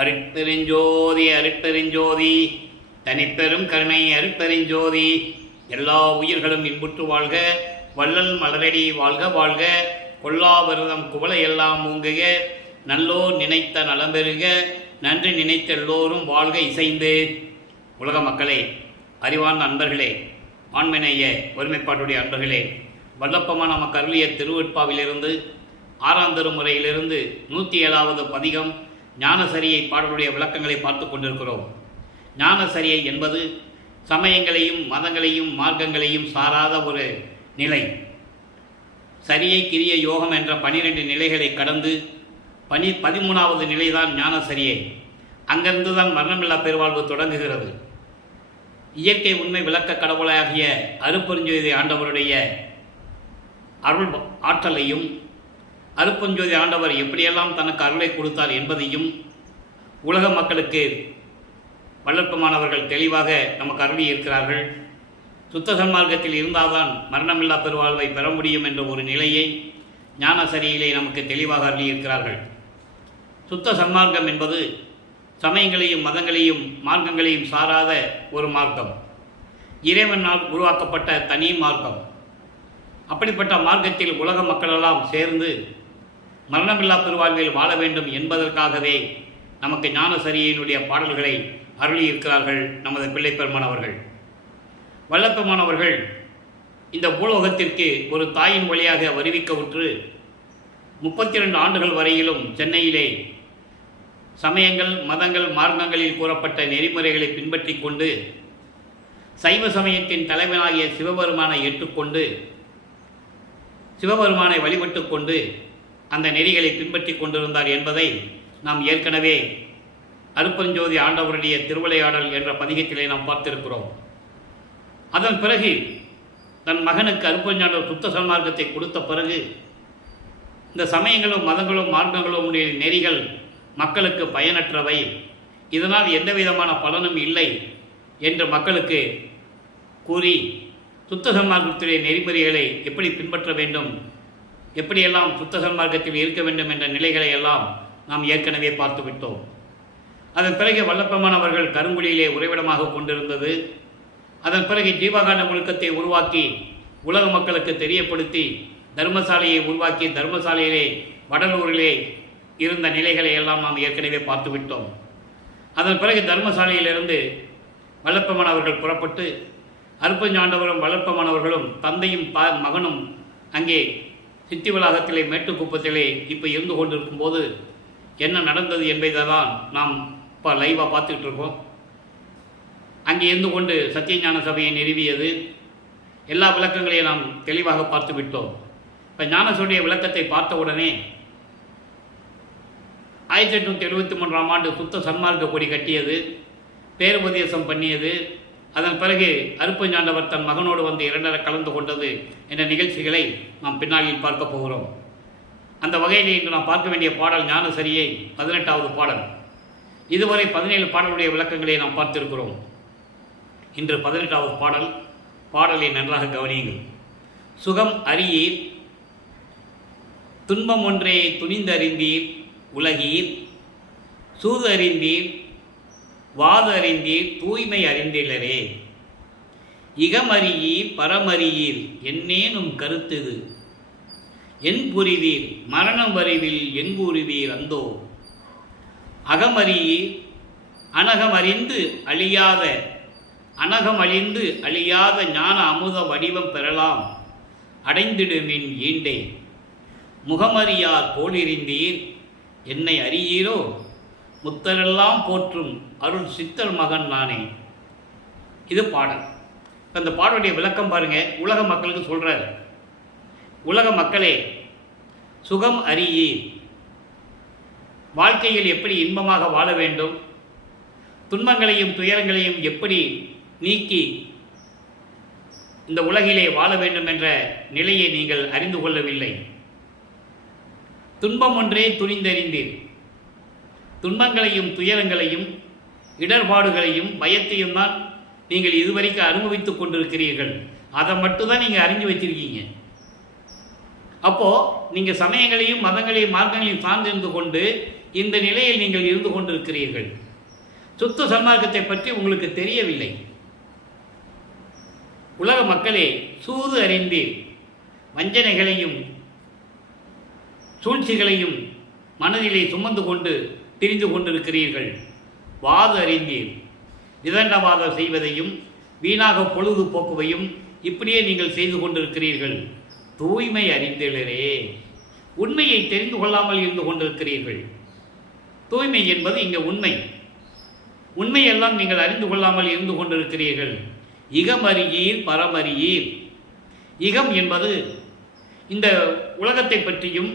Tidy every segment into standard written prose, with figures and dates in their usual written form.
அருட்பெருஞ்சோதி அருட்பெருஞ்சோதி தனிப்பெரும் கருணை அருட்பெருஞ்சோதி. எல்லா உயிர்களும் இன்புற்று வாழ்க, வள்ளல் மலரடி வாழ்க வாழ்க, கொல்லாவிரதம் குவளை எல்லாம் மூங்குக, நல்லோர் நினைத்த நலம்பெறுக, நன்றி நினைத்த எல்லோரும் வாழ்க இசைந்து. உலக மக்களே, அறிவார்ந்த அன்பர்களே, ஆண்மநேய ஒருமைப்பாட்டுடைய அன்பர்களே, வல்லப்பமான நமக்கு அருளிய திருவெட்பாவிலிருந்து 6ஆம் திருமுறையிலிருந்து 107வது பதிகம் ஞானசரியை பாடலுடைய விளக்கங்களை பார்த்து கொண்டிருக்கிறோம். ஞானசரியை என்பது சமயங்களையும் மதங்களையும் மார்க்கங்களையும் சாராத ஒரு நிலை. சரியை கிரிய யோகம் என்ற 12 நிலைகளை கடந்து 13வது நிலைதான் ஞானசரியை. அங்கிருந்து தான் மரணமில்லா பெருவாழ்வு தொடங்குகிறது. இயற்கை உண்மை விளக்க கடவுளாகிய அருட்பெருஞ்சோதி ஆண்டவருடைய அருள் ஆற்றலையும், அருட்பெருஞ்சோதி ஆண்டவர் எப்படியெல்லாம் தனக்கு அருளை கொடுத்தார் என்பதையும் உலக மக்களுக்கு வல்லற்பமானவர்கள் தெளிவாக நமக்கு அருளி இருக்கிறார்கள். சுத்த சன்மார்க்கத்தில் இருந்தால்தான் மரணமில்லா பெருவாழ்வை பெற முடியும் என்ற ஒரு நிலையை ஞானசரியிலே நமக்கு தெளிவாக அருளி இருக்கிறார்கள். சுத்த சன்மார்க்கம் என்பது சமயங்களையும் மதங்களையும் மார்க்கங்களையும் சாராத ஒரு மார்க்கம், இறைவனால் உருவாக்கப்பட்ட தனி மார்க்கம். அப்படிப்பட்ட மார்க்கத்தில் உலக மக்களெல்லாம் சேர்ந்து மரணமில்லா பெருவாழ்வில் வாழ வேண்டும் என்பதற்காகவே நமக்கு ஞானசரியினுடைய பாடல்களை அருளியிருக்கிறார்கள் நமது பிள்ளைப்பெருமானவர்கள். வல்லப்பெருமானவர்கள் இந்த பூலோகத்திற்கு ஒரு தாயின் வழியாக வருவிக்கவுற்று 32 ஆண்டுகள் வரையிலும் சென்னையிலே சமயங்கள் மதங்கள் மார்க்கங்களில் கூறப்பட்ட நெறிமுறைகளை பின்பற்றி கொண்டு சைவ சமயத்தின் தலைவனாகிய சிவபெருமானை ஏற்றுக்கொண்டு சிவபெருமானை வழிபட்டு கொண்டு அந்த நெறிகளை பின்பற்றி கொண்டிருந்தார் என்பதை நாம் ஏற்கனவே அருட்பெருஞ்சோதி ஆண்டவருடைய திருவிளையாடல் என்ற பதிகத்திலே நாம் பார்த்திருக்கிறோம். அதன் பிறகு தன் மகனுக்கு அருட்பெருஞ்சாண்டவர் சுத்த சன்மார்க்கத்தை கொடுத்த பிறகு இந்த சமயங்களும் மதங்களும் மார்க்கங்களும் உடைய நெறிகள் மக்களுக்கு பயனற்றவை, இதனால் எந்த விதமான பலனும் இல்லை என்று மக்களுக்கு கூறி சுத்த சன்மார்க்கத்துடைய நெறிமுறைகளை எப்படி பின்பற்ற வேண்டும், எப்படியெல்லாம் சுத்த சன்மார்க்கத்தில் இருக்க வேண்டும் என்ற நிலைகளை எல்லாம் நாம் ஏற்கனவே பார்த்துவிட்டோம். அதன் பிறகு வல்லப்பெருமானவர்கள் கருங்குடியிலே உறைவிடமாக கொண்டிருந்தது. அதன் பிறகு ஜீவகாண்ட ஒழுக்கத்தை உருவாக்கி உலக மக்களுக்கு தெரியப்படுத்தி தர்மசாலையை உருவாக்கி தர்மசாலையிலே வடலூரிலே இருந்த நிலைகளை எல்லாம் நாம் ஏற்கனவே பார்த்துவிட்டோம். அதன் பிறகு தர்மசாலையிலிருந்து வல்லப்பெருமானவர்கள் புறப்பட்டு அருட்பெருஞ்சாண்டவரும் வல்லப்பெருமானவர்களும் தந்தையும் மகனும் அங்கே சித்தி வளாகத்திலே மேட்டுக்குப்பத்திலே இப்போ இருந்து கொண்டிருக்கும் போது என்ன நடந்தது என்பதை தான் நாம் இப்போ லைவாக பார்த்துக்கிட்டு இருக்கோம். அங்கே இருந்து கொண்டு சத்தியஞான சபையை நிறுவியது, எல்லா விளக்கங்களையும் நாம் தெளிவாக பார்த்து விட்டோம். இப்போ ஞானசபையுடைய விளக்கத்தை பார்த்த உடனே 1873ஆம் ஆண்டு சுத்த சன்மார்க்க கொடி கட்டியது, பேருபதேசம் பண்ணியது, அதன் பிறகு அருட்பெருஞ்சாண்டவர் தன் மகனோடு வந்து 2 கலந்து கொண்டது என்ற நிகழ்ச்சிகளை நாம் பின்னாளில் பார்க்க போகிறோம். அந்த வகையில் இன்று நாம் பார்க்க வேண்டிய பாடல் ஞானசரியை 18வது பாடல். இதுவரை 17 பாடலுடைய விளக்கங்களை நாம் பார்த்திருக்கிறோம். இன்று 18வது பாடல். பாடலை நன்றாக கவனியுங்கள். சுகம் அறியீர், துன்பம் ஒன்றே துணிந்தறிந்தீர், உலகீர் சூது அறிந்தீர், வாது அறிந்தீர், தூய்மை அறிந்திலரே, இகமறியீர் பரமறியீர், என்னேனும் கருத்துது என் புரிவீர், மரணம் வரிவில் எங்குருவீர் அந்தோ, அகமறியீர் அனகமறிந்து அழியாத அனகமழிந்து அழியாத ஞான அமுத வடிவம் பெறலாம் அடைந்திடுமின் ஈண்டே, முகமறியார் போலிருந்தீர், என்னை அறியீரோ, முத்தரெல்லாம் போற்றும் அருள் சித்தர் மகன் நானே. இது பாடல். அந்த பாடலுடைய விளக்கம் பாருங்க. உலக மக்களுக்கு சொல்றார், உலக மக்களே, சுகம் அறியீர், வாழ்க்கையில் எப்படி இன்பமாக வாழ வேண்டும், துன்பங்களையும் துயரங்களையும் எப்படி நீக்கி இந்த உலகிலே வாழ வேண்டும் என்ற நிலையை நீங்கள் அறிந்து கொள்ளவில்லை. துன்பம் ஒன்றே துணிந்தறிந்தீர், துன்பங்களையும் துயரங்களையும் இடர்பாடுகளையும் பயத்தையும் தான் நீங்கள் இதுவரைக்கும் அனுபவித்துக் கொண்டிருக்கிறீர்கள். அதை மட்டும்தான் நீங்கள் அறிஞ்சு வச்சிருக்கீங்க. அப்போது நீங்கள் சமயங்களையும் மதங்களையும் மார்க்கங்களையும் சார்ந்திருந்து கொண்டு இந்த நிலையில் நீங்கள் இருந்து கொண்டிருக்கிறீர்கள். சுத்த சன்மார்க்கத்தை பற்றி உங்களுக்கு தெரியவில்லை. உலக மக்களே, சூது அறிந்தீர், வஞ்சனைகளையும் சூழ்ச்சிகளையும் மனதிலே சுமந்து கொண்டு திரிந்து கொண்டிருக்கிறீர்கள். வாது அறிந்தீர், விதண்டவாதம் செய்வதையும் வீணாக பொழுது போக்குவையும் இப்படியே நீங்கள் செய்து கொண்டிருக்கிறீர்கள். தூய்மை அறிந்தீர்களே, உண்மையை தெரிந்து கொள்ளாமல் இருந்து கொண்டிருக்கிறீர்கள். தூய்மை என்பது இங்கே உண்மை. உண்மையெல்லாம் நீங்கள் அறிந்து கொள்ளாமல் இருந்து கொண்டிருக்கிறீர்கள். இகமறியீர் பரமறியீர். இகம் என்பது இந்த உலகத்தை பற்றியும்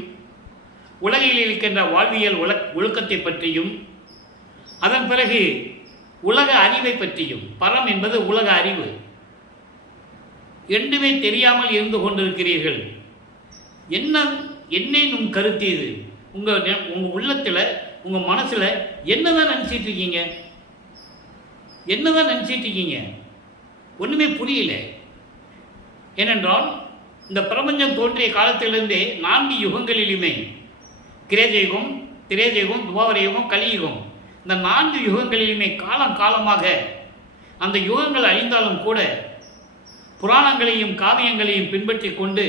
உலகில் இருக்கின்ற வாழ்வியல் ஒழுக்கத்தை பற்றியும், அதன் பிறகு உலக அறிவை பற்றியும். பரம் என்பது உலக அறிவு. ரெண்டுமே தெரியாமல் இருந்து கொண்டிருக்கிறீர்கள். என்னும் கருத்து இது. உங்கள் உள்ளத்தில், உங்கள் மனசில் என்னதான் நினச்சிட்டு இருக்கீங்க? என்னதான் நினச்சிட்டு இருக்கீங்க? ஒன்றுமே புரியல. ஏனென்றால் இந்த பிரபஞ்சம் தோன்றிய காலத்திலிருந்தே 4 யுகங்களிலுமே, கிரேதயுகம், திரேதயுகம், துவாபரயுகம், கலியுகம், இந்த 4 யுகங்களிலுமே காலமாக அந்த யுகங்கள் அழிந்தாலும் கூட புராணங்களையும் காவியங்களையும் பின்பற்றி கொண்டு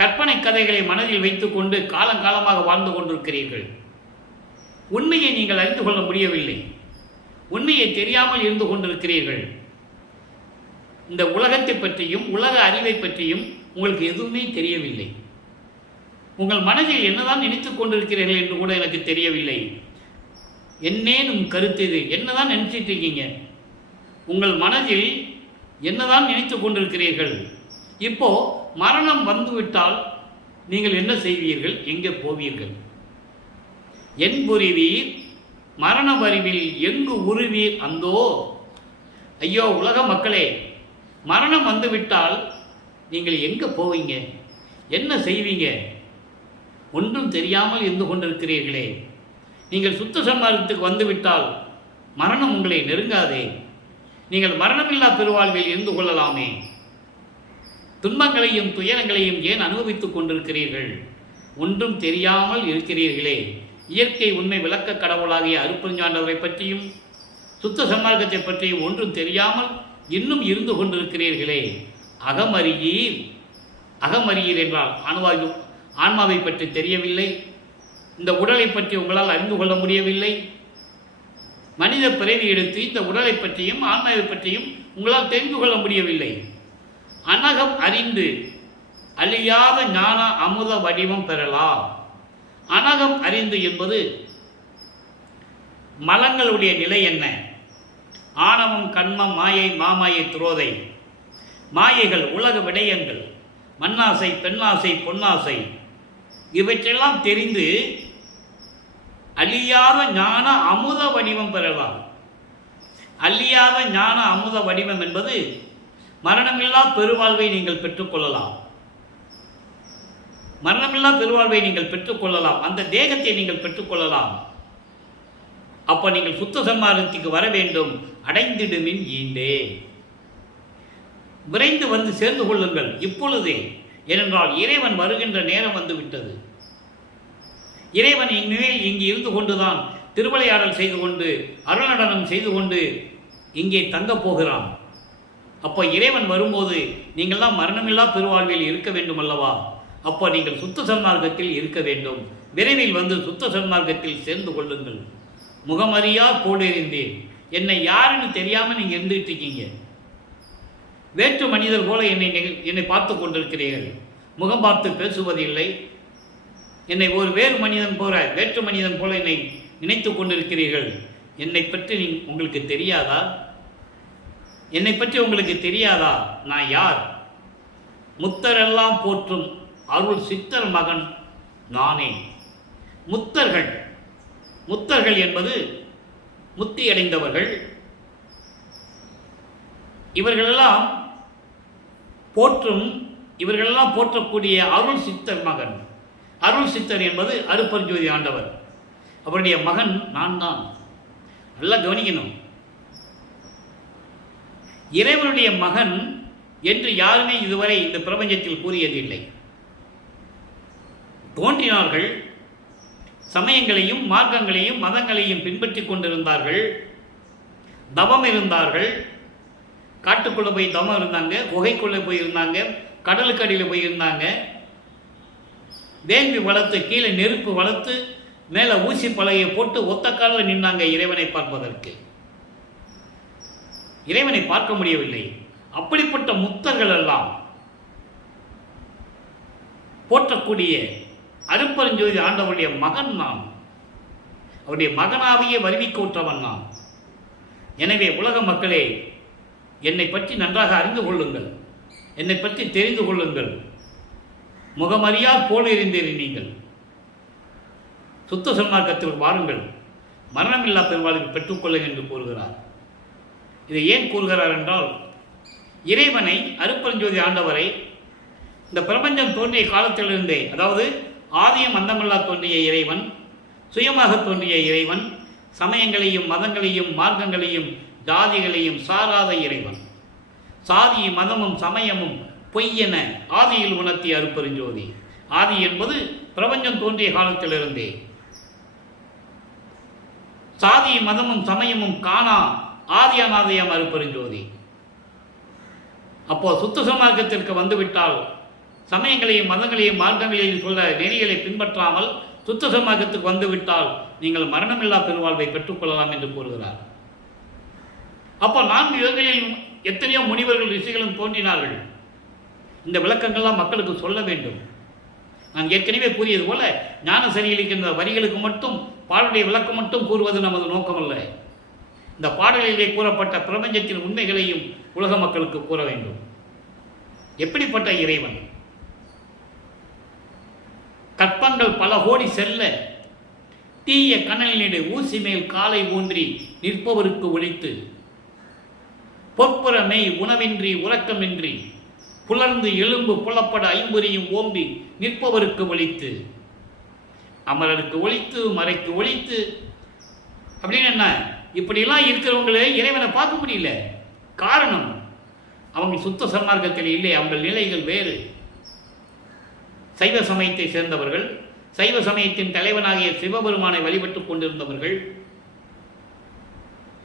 கற்பனை கதைகளை மனதில் வைத்துக்கொண்டு காலமாக வாழ்ந்து கொண்டிருக்கிறீர்கள். உண்மையை நீங்கள் அறிந்து கொள்ள முடியவில்லை. உண்மையை தெரியாமல் இருந்து கொண்டிருக்கிறீர்கள். இந்த உலகத்தை பற்றியும் உலக அறிவை பற்றியும் உங்களுக்கு எதுவுமே தெரியவில்லை. உங்கள் மனதில் என்னதான் நினைத்துக் கொண்டிருக்கிறீர்கள் என்று கூட எனக்கு தெரியவில்லை. என்னேனும் கருத்து இது. என்னதான் நினைச்சிட்டு இருக்கீங்க? உங்கள் மனதில் என்னதான் நினைத்துக் கொண்டிருக்கிறீர்கள்? இப்போ மரணம் வந்துவிட்டால் நீங்கள் என்ன செய்வீர்கள்? எங்கே போவீர்கள்? என் புரிவீர் மரண வரிவில் எங்கு உருவீர் அந்தோ. ஐயோ உலக மக்களே, மரணம் வந்துவிட்டால் நீங்கள் எங்கே போவீங்க? என்ன செய்வீங்க? ஒன்றும் தெரியாமல் இருந்து கொண்டிருக்கிறீர்களே. நீங்கள் சுத்த சன்மார்க்கத்துக்கு வந்துவிட்டால் மரணம் உங்களை நெருங்காதே. நீங்கள் மரணமில்லா பெருவாழ்வில் இருந்து கொள்ளலாமே. துன்பங்களையும் துயரங்களையும் ஏன் அனுபவித்துக் கொண்டிருக்கிறீர்கள்? ஒன்றும் தெரியாமல் இருக்கிறீர்களே. இயற்கை உண்மை விளக்க கடவுளாகிய அருட்பெருஞ்சாண்டவரை பற்றியும் சுத்த சன்மார்க்கத்தை பற்றியும் ஒன்றும் தெரியாமல் இன்னும் இருந்து கொண்டிருக்கிறீர்களே. அகமறியீர். அகமறியீர் என்றால் ஆன்மாவை பற்றி தெரியவில்லை. இந்த உடலை பற்றி உங்களால் அறிந்து கொள்ள முடியவில்லை. மனித பிறவி எடுத்து இந்த உடலை பற்றியும் ஆன்மாவை பற்றியும் உங்களால் தெரிந்து கொள்ள முடியவில்லை. அனகம் அறிந்து அழியாத ஞான அமுத வடிவம் பெறலாம். அனகம் அறிந்து என்பது மலங்களுடைய நிலை என்ன? ஆணவம், கண்மம், மாயை, மாமாயை, துரோதை, மாயைகள், உலக விடயங்கள், மண்ணாசை, பெண்ணாசை, பொன்னாசை, இவற்றெல்லாம் தெரிந்து அழியாத ஞான அமுத வடிவம் பெறலாம். அழியாத ஞான அமுத வடிவம் என்பது மரணமில்லா பெருவாழ்வை நீங்கள் பெற்றுக்கொள்ளலாம். மரணமில்லா பெருவாழ்வை நீங்கள் பெற்றுக்கொள்ளலாம். அந்த தேகத்தை நீங்கள் பெற்றுக்கொள்ளலாம். அப்போ நீங்கள் சுத்த சன்மார்க்கத்துக்கு வர வேண்டும். அடைந்திடுமின் ஈண்டே, விரைந்து வந்து சேர்ந்து கொள்ளுங்கள் இப்பொழுதே. ஏனென்றால் இறைவன் வருகின்ற நேரம் வந்து விட்டது. இறைவன் இனிமேல் இங்கு இருந்து கொண்டுதான் திருவிளையாடல் செய்து கொண்டு அருள் நடனம் செய்து கொண்டு இங்கே தங்கப் போகிறான். அப்போ இறைவன் வரும்போது நீங்கள்லாம் மரணமில்லா பெருவாழ்வில் இருக்க வேண்டும் அல்லவா? அப்போ நீங்கள் சுத்த சன்மார்க்கத்தில் இருக்க வேண்டும். விரைவில் வந்து சுத்த சன்மார்க்கத்தில் சேர்ந்து கொள்ளுங்கள். முகமறியா போடெறிந்தேன். என்னை யாருன்னு தெரியாமல் நீங்கள் இருந்துகிட்டு இருக்கீங்க. வேற்று மனிதர் போல என்னை பார்த்து கொண்டிருக்கிறீர்கள். முகம் பார்த்து பேசுவதில்லை. என்னை ஒரு வேறு மனிதன் போல, வேற்று மனிதன் போல என்னை நினைத்து கொண்டிருக்கிறீர்கள். என்னை பற்றி உங்களுக்கு தெரியாதா? என்னை பற்றி உங்களுக்கு தெரியாதா? நான் யார்? முத்தரெல்லாம் போற்றும் அருள் சித்தர் மகன் நானே. முத்தர்கள், முத்தர்கள் என்பது முத்தி அடைந்தவர்கள். இவர்களெல்லாம் போற்றக்கூடிய அருள் சித்தர் மகன். அருள் சித்தர் என்பது அருட்பெருஞ்சோதி ஆண்டவர். அவருடைய மகன் நான் தான். நல்லா கவனிக்கணும். இறைவனுடைய மகன் என்று யாருமே இதுவரை இந்த பிரபஞ்சத்தில் கூறியதில்லை. தோன்றினார்கள், சமயங்களையும் மார்க்கங்களையும் மதங்களையும் பின்பற்றி கொண்டிருந்தார்கள். தவம் இருந்தார்கள். காட்டுக்குள்ளே போய் தவம் இருந்தாங்க, குகைக்குள்ளே போயிருந்தாங்க, கடலுக்கு அடியில் போயிருந்தாங்க. வேள்வி வளர்த்து கீழே நெருப்பு வளர்த்து மேலே ஊசி பலகையை போட்டு ஒத்த காலில் நின்னாங்க இறைவனை பார்ப்பதற்கு. இறைவனை பார்க்க முடியவில்லை. அப்படிப்பட்ட முத்தர்கள் எல்லாம் போற்றக்கூடிய அருட்பெருஞ்சோதி ஆண்டவருடைய மகன் நான். அவருடைய மகனாகிய வருவிக்கோற்றவன் நான். எனவே உலக மக்களே, என்னை பற்றி நன்றாக அறிந்து கொள்ளுங்கள், என்னை பற்றி தெரிந்து கொள்ளுங்கள். முகமறியால் போல் இருந்தீர் நீங்கள். சுத்த சன்மார்க்கத்தில் வாருங்கள், மரணமில்லா பெருவாழ்வை பெற்றுக்கொள்ளுங்கள் என்று கூறுகிறார். இதை ஏன் கூறுகிறார் என்றால், இறைவனை அருட்பெருஞ்சோதி ஆண்டவரை இந்த பிரபஞ்சம் தோன்றிய காலத்திலிருந்தே, அதாவது ஆதியம் அந்தமில்லா தோன்றிய இறைவன், சுயமாக தோன்றிய இறைவன், சமயங்களையும் மதங்களையும் மார்க்கங்களையும் ஜாதிகளையும் சாராத இறைவன், சாதி மதமும் சமயமும் பொய்யென ஆதியில் உணர்த்திய அருட்பெருஞ்சோதி. ஆதி என்பது பிரபஞ்சம் தோன்றிய காலத்திலிருந்தே. சாதி மதமும் சமயமும் காணா ஆதி அநாதயம் அருட்பெருஞ்சோதி. அப்போ சுத்த சன்மார்க்கத்திற்கு வந்துவிட்டால் சமயங்களையும் மதங்களையும் மார்க்கங்களையும் சொல்ல நெறிகளை பின்பற்றாமல் சுத்த சன்மார்க்கத்துக்கு வந்துவிட்டால் நீங்கள் மரணமில்லா பெருவாழ்வை பெற்றுக்கொள்ளலாம் என்று கூறுகிறார். அப்போ 4 யுகங்களில் எத்தனையோ முனிவர்கள் ரிஷிகளும் தோன்றினார்கள். இந்த விளக்கங்கள்லாம் மக்களுக்கு சொல்ல வேண்டும். நான் ஏற்கனவே கூறியது போல ஞான சரியிலிருக்கின்ற வரிகளுக்கு மட்டும் பாடலுடைய விளக்கம் மட்டும் கூறுவது நமது நோக்கமல்ல. இந்த பாடலிலே கூறப்பட்ட பிரபஞ்சத்தின் உண்மைகளையும் உலக மக்களுக்கு கூற வேண்டும். எப்படிப்பட்ட இறைவன்? கற்பங்கள் பல கோடி செல்ல தீய கனலினிடு ஊசி மேல் காலை ஊன்றி நிற்பவருக்கு ஒழித்து, பொற்புறமை உணவின்றி உறக்கமின்றி புலர்ந்து எலும்பு புலப்பட ஐம்பொறியும் ஓம்பி நிற்பவருக்கு ஒழித்து, அமரருக்கு ஒழித்து மறைக்கு ஒழித்து அப்படின்னு என்ன? இப்படிலாம் இருக்கிறவங்களே இறைவனை பார்க்க முடியல. காரணம், அவங்க சுத்த சன்மார்க்கத்தில் இல்லை. அவங்க நிலைகள் வேறு. சைவ சமயத்தை சேர்ந்தவர்கள், சைவ சமயத்தின் தலைவனாகிய சிவபெருமானை வழிபட்டுக் கொண்டிருந்தவர்கள்.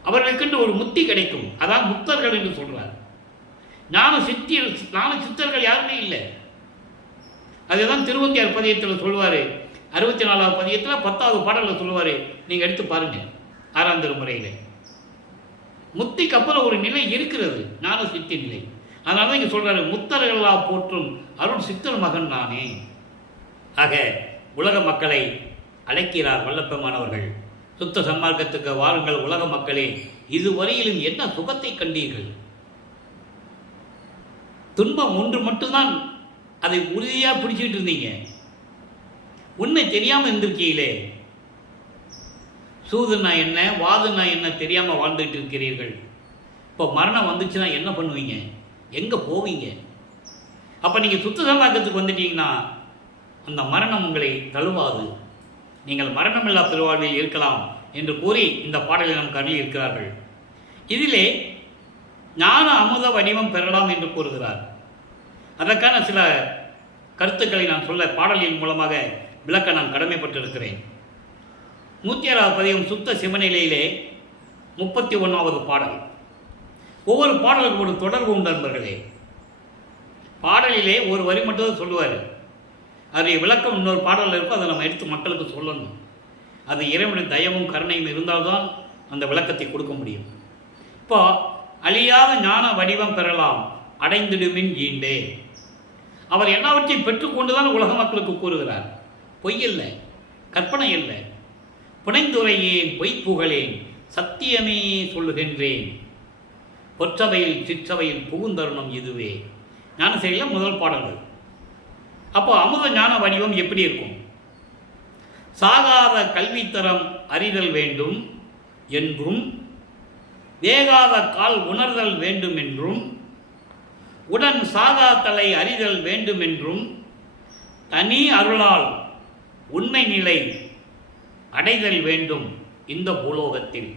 அவர்களுக்கென்று ஒரு முத்தி கிடைக்கும். அதான் முக்தர்கள் என்று சொல்றார். ஞான சித்தர்கள் யாருமே இல்லை. அதுதான் திருவந்தியார் பதியத்தில் சொல்வார். 64வது பதியத்தில் 10வது பாடலில் சொல்லுவார். நீங்கள் எடுத்து பாருங்க, 6ஆம் திருமுறையில். முத்திக்கு அப்புறம் ஒரு நிலை இருக்கிறது, ஞான சித்தி நிலை. அதனால தான் இங்கே சொல்றாரு, முத்தர்களா போற்றும் அருள் சித்தர் மகன் நானே. ஆக உலக மக்களை அழைக்கிறார் வல்லப்பெருமானவர்கள். சுத்த சன்மார்க்கத்துக்கு வாருங்கள் உலக மக்களே. இதுவரையிலும் என்ன சுகத்தை கண்டீர்கள்? துன்பம் ஒன்று மட்டும்தான், அதை உறுதியாக பிடிச்சிக்கிட்டு இருந்தீங்க. உண்மை தெரியாமல் இருந்திருக்கீங்களே. சூதுனா என்ன, வாதுனா என்ன தெரியாமல் வாழ்ந்துகிட்டு இருக்கிறீர்கள். இப்போ மரணம் வந்துச்சுன்னா என்ன பண்ணுவீங்க? எங்கே போவீங்க? அப்போ நீங்கள் சுத்த சன்மார்க்கத்துக்கு வந்துட்டீங்கன்னா அந்த மரணம் உங்களை தழுவாது. நீங்கள் மரணமில்லா பெருவாழ்வில் இருக்கலாம் என்று கூறி இந்த பாடலை நம் கருதி இருக்கிறார்கள். இதிலே ஞான அமுத வடிவம் பெறலாம் என்று கூறுகிறார். அதற்கான சில கருத்துக்களை நான் சொல்ல பாடலின் மூலமாக விளக்க நான் கடமைப்பட்டிருக்கிறேன். 106வது பதிகம் சுத்த சிவநிலையிலே 31வது பாடல். ஒவ்வொரு பாடலுக்கும் ஒரு தொடர்பு உண்டு நண்பர்களே. பாடலிலே ஒரு வரி மட்டும் சொல்லுவார். அதனுடைய விளக்கம் இன்னொரு பாடலில் இருக்கும். அதை நம்ம எடுத்து மக்களுக்கு சொல்லணும். அது இறைவனுடைய தயவும் கருணையும் இருந்தால்தான் அந்த விளக்கத்தை கொடுக்க முடியும். இப்போ அழியாத ஞான வடிவம் பெறலாம் அடைந்திடுமின் ஈண்டே. அவர் எல்லாவற்றையும் பெற்றுக்கொண்டுதான் உலக மக்களுக்கு கூறுகிறார். பொய் இல்லை, கற்பனை இல்லை. புனைந்துரையேன் பொய்ப்புகளேன் சத்தியமே சொல்லுகின்றேன், பொற்றவையில் சிற்றவையில் புகுந்தருணம் இதுவே. ஞான செயலில் முதல் பாடல்கள். அப்போ அமுத ஞான வடிவம் எப்படி இருக்கும்? சாகாத கல்வித்தரம் அறிதல் வேண்டும் என்றும், வேகாத கால் உணர்தல் வேண்டும் என்றும், உடன் சாகா தலை அறிதல் வேண்டும் என்றும், தனி அருளால் உண்மை நிலை அடைதல் வேண்டும் இந்த பூலோகத்தில்.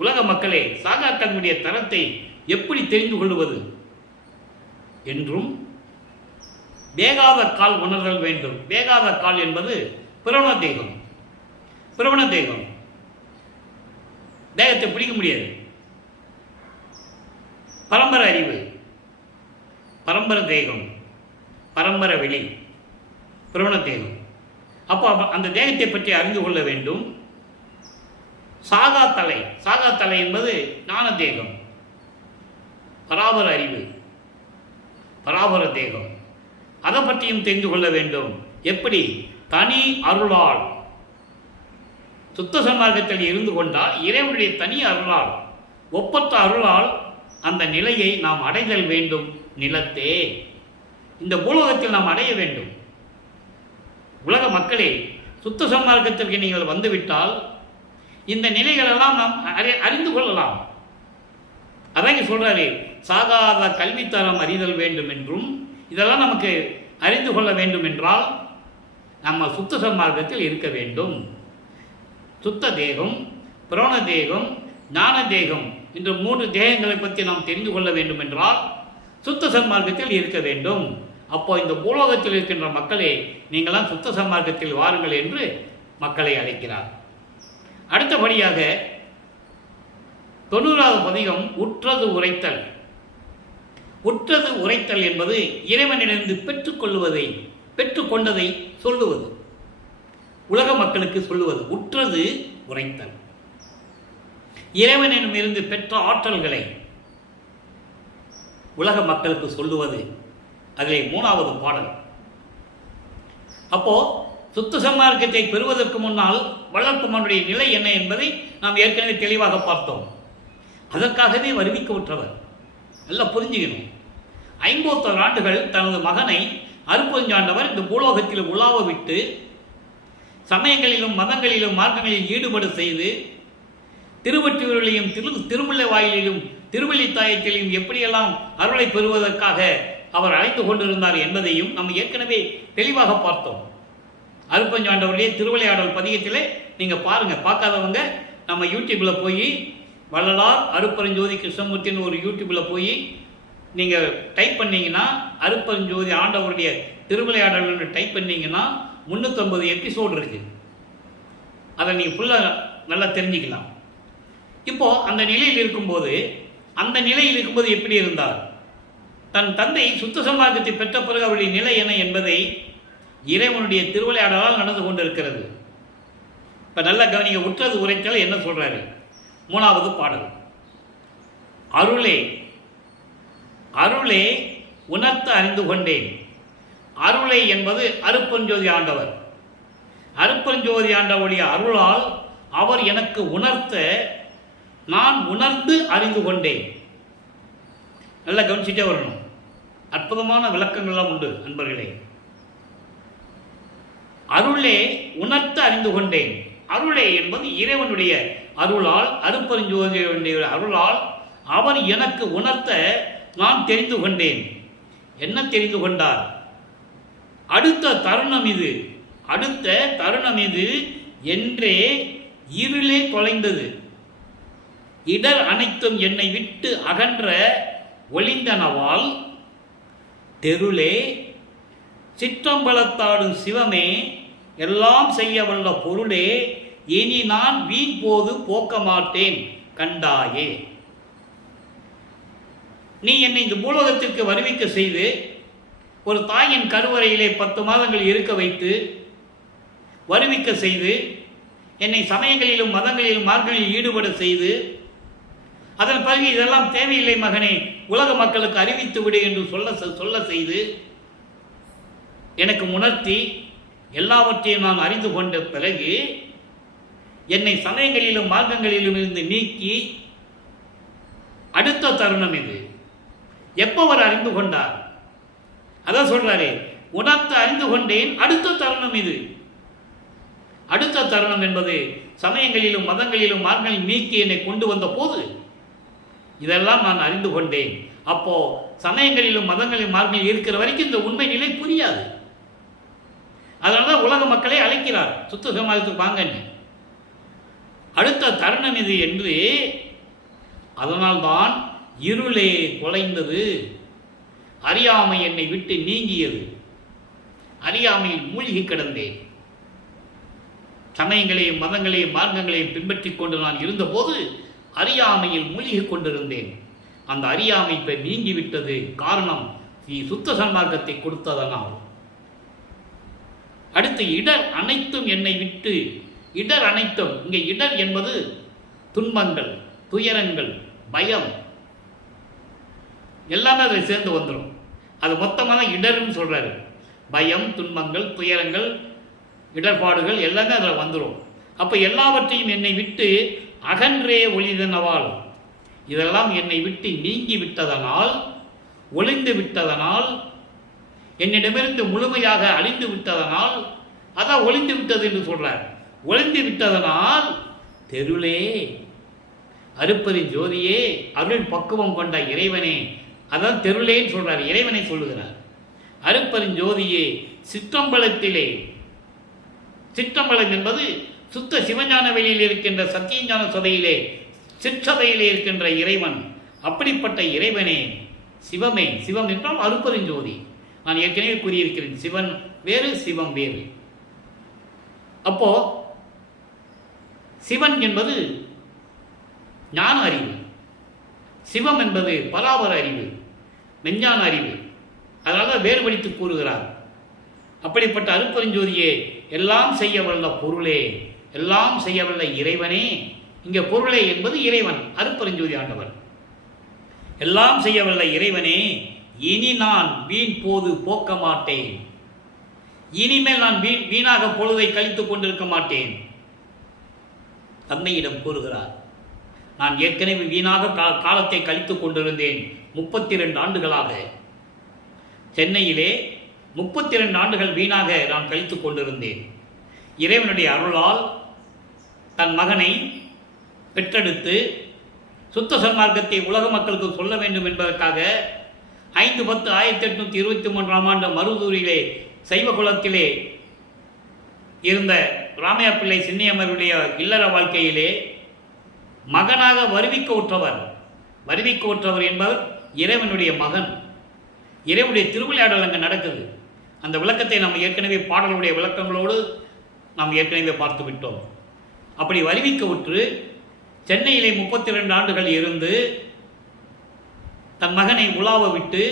உலக மக்களே, சாகாக்களுடைய தரத்தை எப்படி தெரிந்து கொள்வது என்றும், வேகாத கால் உணர்தல் வேண்டும். வேகாத கால் என்பது பிரவண தேகம். பிரவண தேகம் தேகத்தை பிடிக்க முடியாது. பரம்பரை அறிவு, பரம்பரை தேகம், பரம்பரை வெளி, பிரவண தேகம். அப்போ அந்த தேகத்தை பற்றி அறிந்து கொள்ள வேண்டும். சாகாத்தலை, சாகாத்தலை என்பது ஞான தேகம், பராபர அறிவு, பராபர தேகம். அதை பற்றியும் தெரிந்து கொள்ள வேண்டும். எப்படி? தனி அருளால், சுத்த சன்மார்க்கத்தில் இருந்து கொண்டால் இறைவனுடைய தனி அருளால், ஒப்பற்ற அருளால் அந்த நிலையை நாம் அடைதல் வேண்டும். நிலத்தே, இந்த பூலோகத்தில் நாம் அடைய வேண்டும். உலக மக்களே, சுத்த சன்மார்க்கத்திற்கு நீங்கள் வந்துவிட்டால் இந்த நிலைகளெல்லாம் நாம் அறிந்து கொள்ளலாம். அதான் சொல்றாரு, சாகாத கல்வித்தரம் அறிதல் வேண்டும் என்றும், இதெல்லாம் நமக்கு அறிந்து கொள்ள வேண்டும் என்றால் நம்ம சுத்த சன்மார்க்கத்தில் இருக்க வேண்டும். சுத்த தேகம், பிரவண தேகம், ஞான தேகம் என்ற 3 தேகங்களை பற்றி நாம் தெரிந்து கொள்ள வேண்டும் என்றால் சுத்த சன்மார்க்கத்தில் இருக்க வேண்டும். அப்போ இந்த பூலோகத்தில் இருக்கின்ற மக்களே, நீங்களாம் சுத்த சன்மார்க்கத்தில் வாருங்கள் என்று மக்களை அழைக்கிறார். அடுத்தபடியாக 90வது பதிகம் உற்றது உரைத்தல். உற்றது உரைத்தல் என்பது இறைவனிடமிருந்து பெற்றுக்கொள்வதை, பெற்றுக்கொண்டதை சொல்லுவது, உலக மக்களுக்கு சொல்லுவது. உற்றது உரைத்தல், இறைவனிடமிருந்து பெற்ற ஆற்றல்களை உலக மக்களுக்கு சொல்லுவது. அதிலே 3வது பாடல். அப்போ சுத்த சன்மார்க்கத்தை பெறுவதற்கு முன்னால் வள்ளற்பெருமானுடைய நிலை என்ன என்பதை நாம் ஏற்கனவே தெளிவாக பார்த்தோம். அதற்காகவே வருவிக்க உற்றவர். நல்லா புரிஞ்சுக்கணும். 51 ஆண்டுகள் தனது மகனை அருட்பெருஞ்சாண்டவர் இந்த பூலோகத்தில் உலாவ விட்டு சமயங்களிலும் மதங்களிலும் மார்க்கங்களில் ஈடுபட செய்து, திருவொற்றியூரிலையும் திருமுல்லை வாயிலிலும் திருவள்ளித்தாயத்திலும் எப்படியெல்லாம் அருளை பெறுவதற்காக அவர் அழைத்து கொண்டிருந்தார் என்பதையும் நம்ம ஏற்கனவே தெளிவாக பார்த்தோம். அருட்பெருஞ்சாண்டவருடைய திருவிளையாடல் பதிகத்திலே நீங்கள் பாருங்கள். பார்க்காதவங்க நம்ம யூடியூப்பில் போய் வள்ளலார் அருட்பெருஞ்சோதி கிருஷ்ணமூர்த்தின்னு ஒரு யூடியூப்பில் போய் நீங்கள் டைப் பண்ணிங்கன்னா, அருட்பெருஞ்சோதி ஆண்டவருடைய திருவிளையாடல்னு டைப் பண்ணிங்கன்னா 350 எபிசோடு இருக்குது. அதை நீங்கள் ஃபுல்லாக நல்லா தெரிஞ்சுக்கலாம். இப்போது அந்த நிலையில் இருக்கும்போது, எப்படி இருந்தார்? தன் தந்தை சுத்த சன்மார்க்கத்தை பெற்ற பிறகு அவருடைய நிலை என்ன என்பதை இறைவனுடைய திருவிளையாடலால் நடந்து கொண்டிருக்கிறது. இப்போ நல்லா கவனிங்க. உற்றது உரைத்தல் என்ன சொல்றாரு? 3வது பாடல். அருளே, அருளே உணர்த்த அறிந்து கொண்டேன். அருளை என்பது அருட்பெருஞ்சோதி ஆண்டவர். அருட்பெருஞ்சோதி ஆண்டவருடைய அருளால் அவர் எனக்கு உணர்த்த நான் உணர்ந்து அறிந்து கொண்டேன். நல்லா கவனிச்சுட்டே வரணும். அற்புதமான விளக்கங்கள்லாம் உண்டு அன்பர்களே. அருளே உணர்த்த அறிந்து கொண்டேன். அருளே என்பது இறைவனுடைய அருளால், அருட்பெருஞ்சோதியுடைய அருளால் அவர் எனக்கு உணர்த்த நான் தெரிந்து கொண்டேன். என்ன தெரிந்து கொண்டார்? அடுத்த தருணம் இது, அடுத்த தருணம் இது என்றே இருளே தொலைந்தது. இடர் அனைத்தும் என்னை விட்டு அகன்ற ஒளிந்தனவால் தெருளே சிற்றம்பலத்தாடும் சிவமே எல்லாம் செய்ய வல்ல பொருளே இனி நான் வீண் போது போக்க மாட்டேன் கண்டாயே. நீ என்னை இந்த பூலோகத்திற்கு வருவிக்க செய்து ஒரு தாயின் கருவறையிலே 10 மாதங்கள் இருக்க வைத்து வருவிக்க செய்து என்னை சமயங்களிலும் மதங்களிலும் மார்க்கங்களில் ஈடுபட செய்து அதன் பிறகு இதெல்லாம் தேவையில்லை மகனே, உலக மக்களுக்கு அறிவித்து விடு என்று சொல்ல செய்து எனக்கு உணர்த்தி எல்லாவற்றையும் நான் அறிந்து கொண்ட பிறகு என்னை சமயங்களிலும் மார்க்கங்களிலும் இருந்து நீக்கி அடுத்த தருணம் இது. எப்போ அவர் அறிந்து கொண்டார்? அதான் சொல்றாரு, உணர்த்த அறிந்து கொண்டேன், அடுத்த தருணம் இது. அடுத்த தருணம் என்பது சமயங்களிலும் மதங்களிலும் மார்க்கங்களில் நீக்கி என்னை கொண்டு வந்த போது இதெல்லாம் நான் அறிந்து கொண்டேன். அப்போ சமயங்களிலும் மதங்களிலும் மார்க்கங்களில் இருக்கிற வரைக்கும் இந்த உண்மை நிலை புரியாது. அதனால்தான் உலக மக்களை அழைக்கிறார், சுத்த சமாஜத்துக்கு வாங்கன்னு. அடுத்த தருணம் இது என்று. அதனால்தான் இருளே தொலைந்தது, அறியாமை என்னை விட்டு நீங்கியது, அறியாமையில் மூழ்கி கிடந்தேன். சமயங்களையும் மதங்களையும் மார்க்கங்களையும் பின்பற்றி கொண்டு நான் இருந்தபோது அறியாமையில் மூழ்கிக் கொண்டிருந்தேன். அந்த அறியாமை இப்போ நீங்கிவிட்டது. காரணம், நீ சுத்த சன்மார்க்கத்தை கொடுத்ததனால். அடுத்து இடர் அனைத்தும் என்னை விட்டு, இடர் அனைத்தும், இங்கே இடர் என்பது துன்பங்கள், துயரங்கள், பயம் எல்லாமே அதில் சேர்ந்து வந்துடும். அது மொத்தமாக இடர்னு சொல்றாரு. பயம், துன்பங்கள், துயரங்கள், இடர்பாடுகள் எல்லாமே அதில் வந்துடும். அப்போ எல்லாவற்றையும் என்னை விட்டு அகன்றே ஒளிதனவால், இதெல்லாம் என்னை விட்டு நீங்கி விட்டதனால், ஒளிந்து விட்டதனால், என்னிடமிருந்து முழுமையாக அழிந்து விட்டதனால், அதான் ஒளிந்து விட்டது என்று சொல்றார். ஒளிந்து விட்டதனால் தெருளே, அருப்பரின் ஜோதியே, அருள் பக்குவம் கொண்ட இறைவனே, அதான் தெருளேன்னு சொல்றார், இறைவனை சொல்லுகிறார். அருப்பரின் ஜோதியே, சிற்றம்பலத்திலே, சிற்றம்பலம் என்பது சுத்த சிவஞான வெளியில் இருக்கின்ற சத்தியஞான சபையிலே, சிற்றபையிலே இருக்கின்ற இறைவன். அப்படிப்பட்ட இறைவனே, சிவமே, சிவம் என்றால் அருப்பரின் ஜோதி. நான் ஏற்கனவே கூறியிருக்கிறேன், சிவன் வேறு, சிவம் வேறு. அப்போ சிவன் என்பது ஞான அறிவு, சிவம் என்பது பராபர அறிவு, மெஞ்ஞான அறிவு. அதனால வேறுபடுத்தி கூறுகிறார். அப்படிப்பட்ட அருப்பெருஞ்சோதியே, எல்லாம் செய்ய வல்ல பொருளே, எல்லாம் செய்ய வல்ல இறைவனே. இங்கே பொருளே என்பது இறைவன், அருப்பெருஞ்சோதி ஆண்டவர். எல்லாம் செய்ய வல்ல இறைவனே, இனி நான் வீண் போது போக்க மாட்டேன். இனிமேல் நான் வீணாக பொழுதை கழித்துக் கொண்டிருக்க மாட்டேன். தந்தையிடம் கூறுகிறார், நான் ஏற்கனவே வீணாக காலத்தை கழித்துக் கொண்டிருந்தேன். 32 ஆண்டுகளாக சென்னையிலே 32 ஆண்டுகள் வீணாக நான் கழித்துக் கொண்டிருந்தேன். இறைவனுடைய அருளால் தன் மகனை பெற்றெடுத்து சுத்த சன்மார்க்கத்தை உலக மக்களுக்கு சொல்ல வேண்டும் என்பதற்காக 5/10/1823 ஆண்டு மருதூரிலே சைவ குலத்திலே இருந்த ராமையா பிள்ளை சின்னியம்மருடைய இல்லற வாழ்க்கையிலே மகனாக வருவிக்க உற்றவர். வருவிக்க உற்றவர் என்பவர் இறைவனுடைய மகன். இறைவனுடைய திருவிளையாடல் அங்கே நடக்குது. அந்த விளக்கத்தை நாம் ஏற்கனவே பாடலுடைய விளக்கங்களோடு நாம் ஏற்கனவே பார்த்து விட்டோம். அப்படி வருவிக்க உற்று சென்னையிலே 32 ஆண்டுகள் இருந்து தன் மகனை உலாவ விட்டு,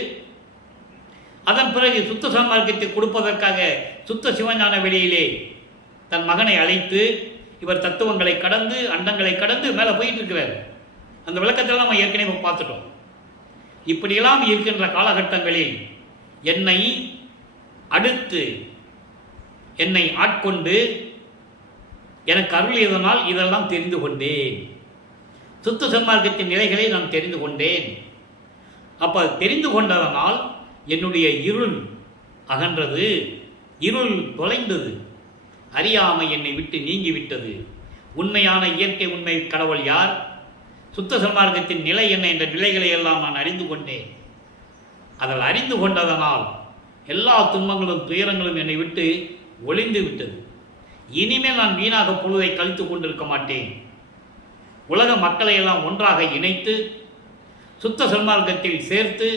அதன் பிறகு சுத்த சன்மார்க்கத்தை கொடுப்பதற்காக சுத்த சிவஞான வெளியிலே தன் மகனை அழைத்து, இவர் தத்துவங்களை கடந்து, அண்டங்களை கடந்து மேலே போயிட்டு இருக்கிறார். அந்த விளக்கத்தில் நம்ம ஏற்கனவே பார்த்துட்டோம். இப்படியெல்லாம் இருக்கின்ற காலகட்டங்களில் என்னை அடுத்து, என்னை ஆட்கொண்டு எனக்கு அருளியதனால் இதெல்லாம் தெரிந்து கொண்டேன். சுத்த சன்மார்க்கத்தின் நிலைகளை நான் தெரிந்து கொண்டேன். அப்போ தெரிந்து கொண்டதனால் என்னுடைய இருள் அகன்றது, இருள் தொலைந்தது, அறியாமை என்னை விட்டு நீங்கிவிட்டது. உண்மையான இயற்கை உண்மை கடவுள் யார், சுத்த சன்மார்க்கத்தின் நிலை என்ன என்ற நிலைகளை எல்லாம் நான் அறிந்து கொண்டேன். அதில் அறிந்து கொண்டதனால் எல்லா துன்பங்களும் துயரங்களும் என்னை விட்டு ஒளிந்து விட்டது. இனிமேல் நான் வீணாக பொழுதை கழித்து கொண்டிருக்க மாட்டேன். உலக மக்களை எல்லாம் ஒன்றாக இணைத்து சுத்த சன்மார்க்கத்தில் சேர்த்து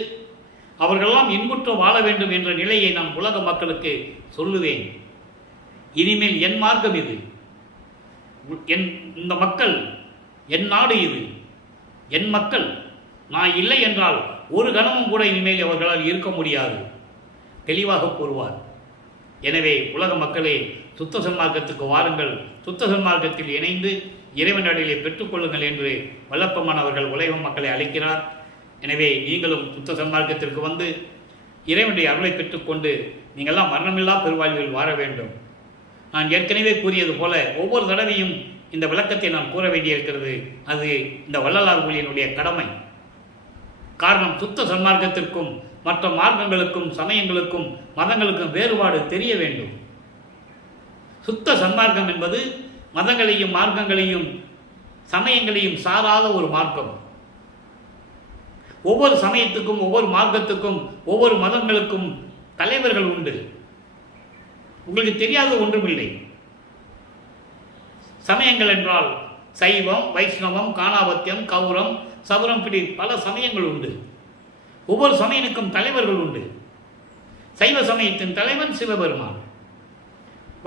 அவர்களெல்லாம் இன்புற்று வாழ வேண்டும் என்ற நிலையை நான் உலக மக்களுக்கு சொல்லுவேன். இனிமேல் என் மார்க்கம் இது, இந்த மக்கள், என் நாடு இது, என் மக்கள். நான் இல்லை என்றால் ஒரு கணமும் கூட இனிமேல் அவர்களால் இருக்க முடியாது, தெளிவாக கூறுவார். எனவே உலக மக்களே, சுத்த சன்மார்க்கத்துக்கு வாருங்கள், சுத்த சன்மார்க்கத்தில் இணைந்து இறைவனடியிலே பெற்றுக்கொள்ளுங்கள் என்று வல்லப்பமான் அவர்கள் உலக மக்களை அழைக்கிறார். எனவே நீங்களும் சுத்த சன்மார்க்கத்திற்கு வந்து இறைவனுடைய அருளை பெற்றுக்கொண்டு நீங்கள்லாம் மரணமில்லா பெருவாழ்வில் வாழ வேண்டும். நான் ஏற்கனவே கூறியது போல ஒவ்வொரு தடவையும் இந்த விளக்கத்தை நான் கூற வேண்டியிருக்கிறது. அது இந்த வள்ளலார் மொழியினுடைய கடமை. காரணம், சுத்த சன்மார்க்கத்திற்கும் மற்ற மார்க்கங்களுக்கும் சமயங்களுக்கும் மதங்களுக்கும் வேறுபாடு தெரிய வேண்டும். சுத்த சன்மார்க்கம் என்பது மதங்களையும் மார்க்கங்களையும் சமயங்களையும் சாராத ஒரு மார்க்கம். ஒவ்வொரு சமயத்துக்கும் ஒவ்வொரு மார்க்கத்துக்கும் ஒவ்வொரு மதங்களுக்கும் தலைவர்கள் உண்டு. உங்களுக்கு தெரியாத ஒன்றுமில்லை. சமயங்கள் என்றால் சைவம், வைஷ்ணவம், காணாபத்தியம், கௌரம், சபுரம், இப்படி பல சமயங்கள் உண்டு. ஒவ்வொரு சமயனுக்கும் தலைவர்கள் உண்டு. சைவ சமயத்தின் தலைவன் சிவபெருமான்,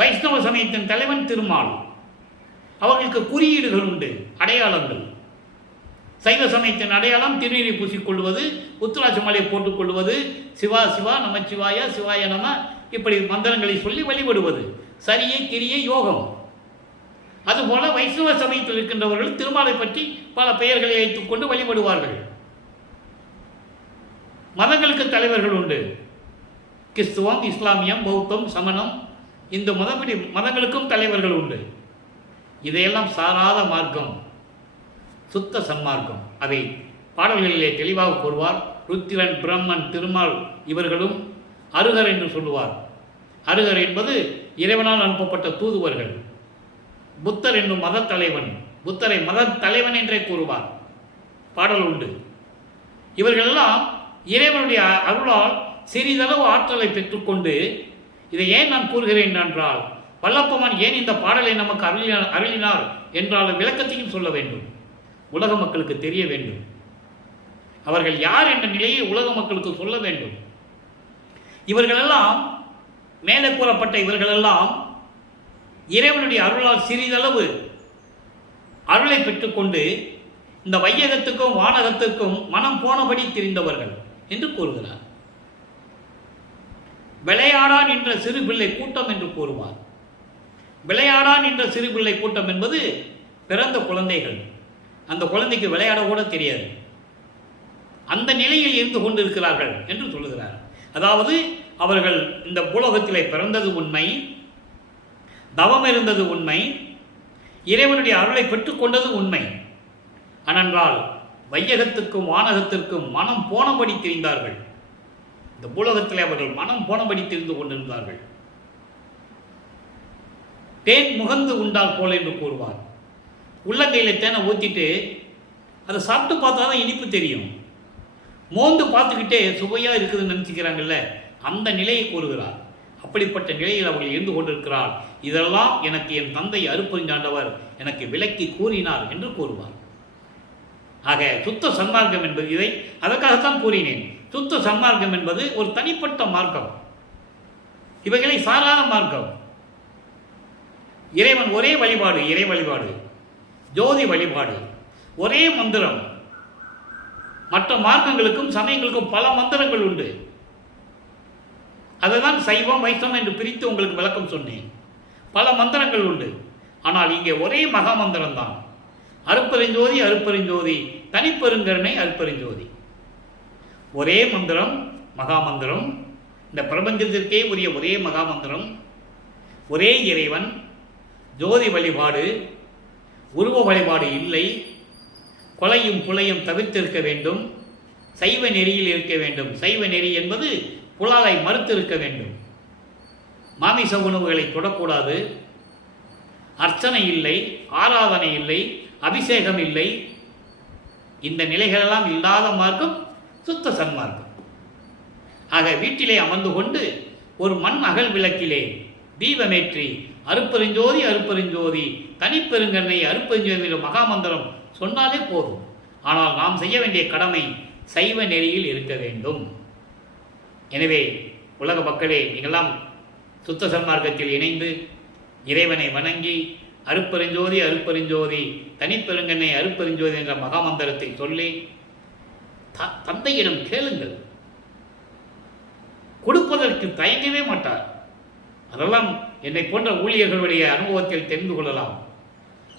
வைஷ்ணவ சமயத்தின் தலைவன் திருமால், அவர்களுக்கு குறியீடுகள் உண்டு, அடையாளங்கள். சைவ சமயத்தின் அடையாளம் திருநீரை பூசிக்கொள்வது, உத்தராட்ச மாலையை போட்டுக்கொள்வது, சிவா சிவா நமச்சிவாய சிவாய நம, இப்படி மந்திரங்களை சொல்லி வழிபடுவது, சரியை கிரியை யோகம். அதுபோல வைஷ்ணவ சமயத்தில் இருக்கின்றவர்கள் திருமாலை பற்றி பல பெயர்களை வைத்துக் கொண்டு வழிபடுவார்கள். மதங்களுக்கு தலைவர்கள் உண்டு. கிறிஸ்துவம், இஸ்லாமியம், பௌத்தம், சமணம், இந்து மதங்களுக்கும் தலைவர்கள் உண்டு. இதையெல்லாம் சாராத மார்க்கம் சுத்த சன்மார்க்கம். அதை பாடல்களிலே தெளிவாக கூறுவார். ருத்திரன், பிரம்மன், திருமால் இவர்களும் அருகர் என்று சொல்லுவார். அருகர் என்பது இறைவனால் அனுப்பப்பட்ட தூதுவர்கள். புத்தர் என்னும் மத தலைவன், புத்தரை மத தலைவன் என்றே கூறுவார். பாடல் உண்டு. இவர்களெல்லாம் இறைவனுடைய அருளால் சிறிதளவு ஆற்றலை பெற்றுக்கொண்டு, இதை ஏன் நான் கூறுகிறேன் என்றால், வல்லப்பமான் ஏன் இந்த பாடலை நமக்கு அருளினார் என்றால் விளக்கத்தையும் சொல்ல வேண்டும். உலக மக்களுக்கு தெரிய வேண்டும். அவர்கள் யார் என்ற நிலையை உலக மக்களுக்கு சொல்ல வேண்டும். இவர்களெல்லாம், மேலே கூறப்பட்ட இவர்களெல்லாம் இறைவனுடைய அருளால் சிறிதளவு அருளை பெற்றுக்கொண்டு இந்த வையகத்துக்கும் வானகத்துக்கும் மனம் போனபடி திரிந்தவர்கள் என்று கூறுகிறார். விளையாடான் என்ற சிறு பிள்ளை கூட்டம் என்று கூறுவார். விளையாடான் என்ற சிறு பிள்ளை கூட்டம் என்பது பிறந்த குழந்தைகள். அந்த குழந்தைக்கு விளையாட கூட தெரியாது. அந்த நிலையில் இருந்து கொண்டிருக்கிறார்கள் என்று சொல்லுகிறார். அதாவது அவர்கள் இந்த பூலோகத்திலே பிறந்தது உண்மை, தவம் இருந்தது உண்மை, இறைவனுடைய அருளை பெற்றுக்கொண்டது உண்மை. ஆனால் வையகத்துக்கும் வானகத்திற்கும் மனம் போனபடி தெரிந்தார்கள். இந்த பூலோகத்திலே அவர்கள் மனம் போனபடி தெரிந்து கொண்டிருந்தார்கள். தேன் முகந்து உண்டால் போல என்று கூறுவார். உள்ளங்கையில் தேனை ஊற்றிட்டு அதை சாப்பிட்டு பார்த்தா தான் இனிப்பு தெரியும். மோந்து பார்த்துக்கிட்டே சுவையாக இருக்குதுன்னு நினச்சிக்கிறாங்கல்ல, அந்த நிலையை கூறுகிறார். அப்படிப்பட்ட நிலையில் அவர்கள் இருந்து கொண்டிருக்கிறார். இதெல்லாம் எனக்கு என் தந்தை அருப்பெருஞ்சாண்டவர் எனக்கு விளக்கி கூறினார் என்று கூறுவார். ஆக சுத்த சன்மார்க்கம் என்பது இதை அதற்காகத்தான் கூறினேன். சுத்த சன்மார்க்கம் என்பது ஒரு தனிப்பட்ட மார்க்கம். இவைகளை சாராத மார்க்கம். இறைவன் ஒரே வழிபாடு, இறை வழிபாடு, ஜோதி வழிபாடு, ஒரே மந்திரம். மற்ற மார்க்கங்களுக்கும் சமயங்களுக்கும் பல மந்திரங்கள் உண்டு. அதுதான் சைவம் வைஷ்ணவம் என்று பிரித்து உங்களுக்கு விளக்கம் சொன்னேன். பல மந்திரங்கள் உண்டு. ஆனால் இங்கே ஒரே மகா மந்திரம் தான். அருப்பெருஞ்சோதி அருப்பெருஞ்சோதி, தனிப்பெருங்கருணை அருப்பெருஞ்சோதி. ஒரே மந்திரம், மகா மந்திரம். இந்த பிரபஞ்சத்திற்கே உரிய ஒரே மகா மந்திரம், ஒரே இறைவன், ஜோதி வழிபாடு, உருவ வழிபாடு இல்லை. கொலையும் புலையும் தவிர்த்திருக்க வேண்டும். சைவ நெறியில் இருக்க வேண்டும். சைவ நெறி என்பது புலாலை மறுத்து இருக்க வேண்டும். மாமிச உணவுகளை தொடக்கூடாது. அர்ச்சனை இல்லை, ஆராதனை இல்லை, அபிஷேகம் இல்லை. இந்த நிலைகளெல்லாம் இல்லாத மார்க்கம் சுத்த சன்மார்க்கம். ஆக வீட்டிலே அமர்ந்து கொண்டு ஒரு மண் அகல் விளக்கிலே தீபமேற்றி அருப்பெருஞ்சோதி அருப்பெருஞ்சோதி, தனிப்பெருங்கருணை அருப்பெருஞ்சோதி என்ற மகாமந்திரம் சொன்னாலே போதும். ஆனால் நாம் செய்ய வேண்டிய கடமை சைவ நெறியில் இருக்க வேண்டும். எனவே உலக மக்களே, நீங்களாம் சுத்த சன்மார்க்கத்தில் இணைந்து இறைவனை வணங்கி அருப்பெருஞ்சோதி அருப்பெருஞ்சோதி, தனிப்பெருங்கருணை அருப்பெருஞ்சோதி என்ற மகாமந்திரத்தை சொல்லி தந்தையிடம் கேளுங்கள். கொடுப்பதற்கு தயங்கவே மாட்டார். அதெல்லாம் என்னை போன்ற ஊழியர்களுடைய அனுபவத்தில் தெரிந்து கொள்ளலாம்.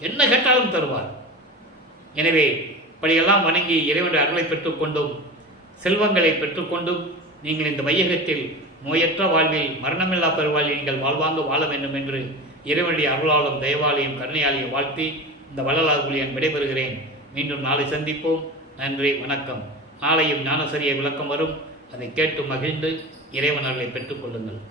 என்ன கேட்டாலும் தருவார். எனவே இப்படியெல்லாம் வணங்கி இறைவனுடைய அருளை பெற்றுக்கொண்டும் செல்வங்களை பெற்றுக்கொண்டும் நீங்கள் இந்த வையகத்தில் நோயற்ற வாழ்வில் மரணமில்லா பெருவாழ்வில் நீங்கள் வாழ்வாங்க வாழ வேண்டும் என்று இறைவனுடைய அருளாலும் தயவாலையும் கருணையாலையும் வாழ்த்தி இந்த வள்ளலார் விடைபெறுகிறேன். மீண்டும் நாளை சந்திப்போம். நன்றி, வணக்கம். நாளையும் ஞானசரிய விளக்கம் வரும். அதை கேட்டு மகிழ்ந்து இறைவன் அருளை பெற்றுக்கொள்ளுங்கள்.